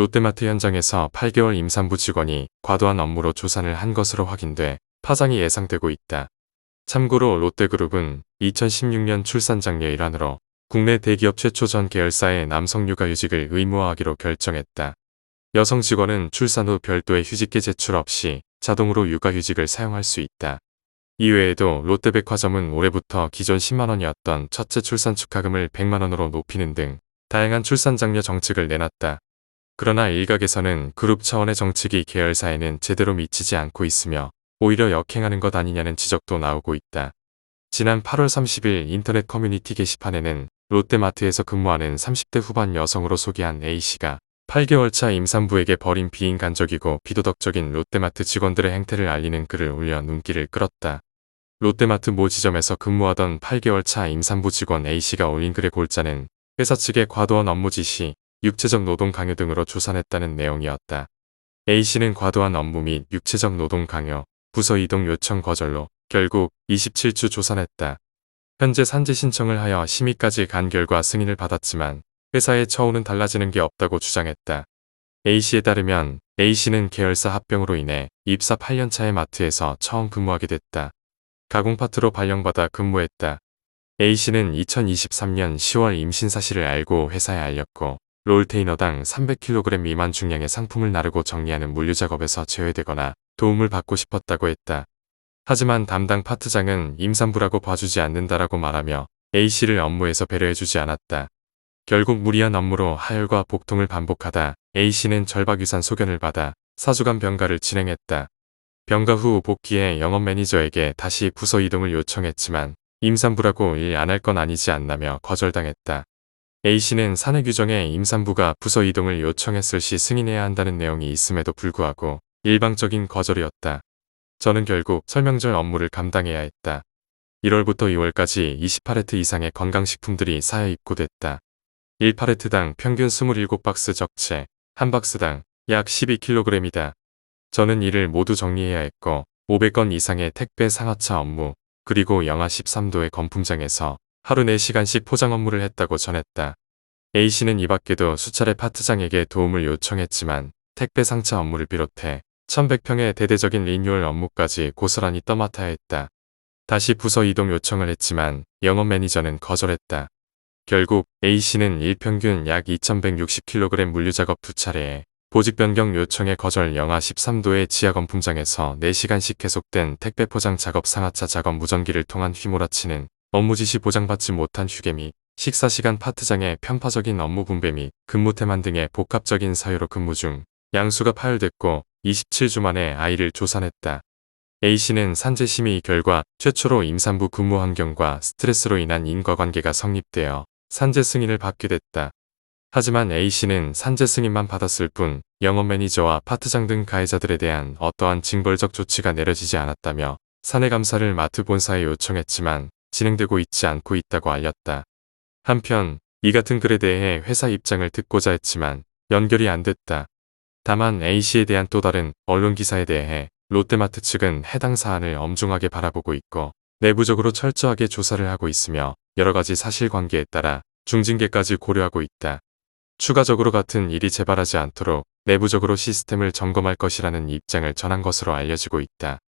롯데마트 현장에서 8개월 임산부 직원이 과도한 업무로 조산을 한 것으로 확인돼 파장이 예상되고 있다. 참고로 롯데그룹은 2016년 출산 장려 일환으로 국내 대기업 최초 전 계열사의 남성 육아휴직을 의무화하기로 결정했다. 여성 직원은 출산 후 별도의 휴직계 제출 없이 자동으로 육아휴직을 사용할 수 있다. 이외에도 롯데백화점은 올해부터 기존 10만원이었던 첫째 출산 축하금을 100만원으로 높이는 등 다양한 출산 장려 정책을 내놨다. 그러나 일각에서는 그룹 차원의 정책이 계열사에는 제대로 미치지 않고 있으며 오히려 역행하는 것 아니냐는 지적도 나오고 있다. 지난 8월 30일 인터넷 커뮤니티 게시판에는 롯데마트에서 근무하는 30대 후반 여성으로 소개한 A씨가 8개월 차 임산부에게 벌인 비인간적이고 비도덕적인 롯데마트 직원들의 행태를 알리는 글을 올려 눈길을 끌었다. 롯데마트 모 지점에서 근무하던 8개월 차 임산부 직원 A씨가 올린 글의 골자는 회사 측의 과도한 업무 지시, 육체적 노동 강요 등으로 조산했다는 내용이었다. A씨는 과도한 업무 및 육체적 노동 강요, 부서 이동 요청 거절로 결국 27주 조산했다. 현재 산재 신청을 하여 심의까지 간 결과 승인을 받았지만 회사의 처우는 달라지는 게 없다고 주장했다. A씨에 따르면 A씨는 계열사 합병으로 인해 입사 8년차의 마트에서 처음 근무하게 됐다. 가공파트로 발령받아 근무했다. A씨는 2023년 10월 임신 사실을 알고 회사에 알렸고 롤테이너당 300kg 미만 중량의 상품을 나르고 정리하는 물류 작업에서 제외되거나 도움을 받고 싶었다고 했다. 하지만 담당 파트장은 임산부라고 봐주지 않는다라고 말하며 A씨를 업무에서 배려해주지 않았다. 결국 무리한 업무로 하혈과 복통을 반복하다 A씨는 절박유산 소견을 받아 4주간 병가를 진행했다. 병가 후 복귀해 영업 매니저에게 다시 부서 이동을 요청했지만 임산부라고 일 안 할 건 아니지 않나며 거절당했다. A씨는 사내 규정에 임산부가 부서 이동을 요청했을 시 승인해야 한다는 내용이 있음에도 불구하고 일방적인 거절이었다. 저는 결국 설명절 업무를 감당해야 했다. 1월부터 2월까지 28회트 이상의 건강식품들이 사여 입고됐다. 1팔레트당 평균 27박스 적재, 한 박스당 약 12kg이다. 저는 이를 모두 정리해야 했고 500건 이상의 택배 상하차 업무, 그리고 영하 13도의 건품장에서 하루 4시간씩 포장 업무를 했다고 전했다. A씨는 이 밖에도 수차례 파트장에게 도움을 요청했지만 택배 상차 업무를 비롯해 1100평의 대대적인 리뉴얼 업무까지 고스란히 떠맡아야 했다. 다시 부서 이동 요청을 했지만 영업 매니저는 거절했다. 결국 A씨는 일평균 약 2160kg 물류 작업 2차례에 보직 변경 요청의 거절 영하 13도의 지하 건품장에서 4시간씩 계속된 택배 포장 작업 상하차 작업 무전기를 통한 휘몰아치는 업무 지시 보장받지 못한 휴게 및 식사시간 파트장의 편파적인 업무 분배 및 근무 태만 등의 복합적인 사유로 근무 중 양수가 파열됐고 27주 만에 아이를 조산했다. A씨는 산재 심의 결과 최초로 임산부 근무 환경과 스트레스로 인한 인과관계가 성립되어 산재 승인을 받게 됐다. 하지만 A씨는 산재 승인만 받았을 뿐 영업 매니저와 파트장 등 가해자들에 대한 어떠한 징벌적 조치가 내려지지 않았다며 사내 감사를 마트 본사에 요청했지만 진행되고 있지 않고 있다고 알렸다. 한편 이 같은 글에 대해 회사 입장을 듣고자 했지만 연결이 안 됐다. 다만 A씨에 대한 또 다른 언론 기사에 대해 롯데마트 측은 해당 사안을 엄중하게 바라보고 있고 내부적으로 철저하게 조사를 하고 있으며 여러가지 사실관계에 따라 중징계까지 고려하고 있다. 추가적으로 같은 일이 재발하지 않도록 내부적으로 시스템을 점검할 것이라는 입장을 전한 것으로 알려지고 있다.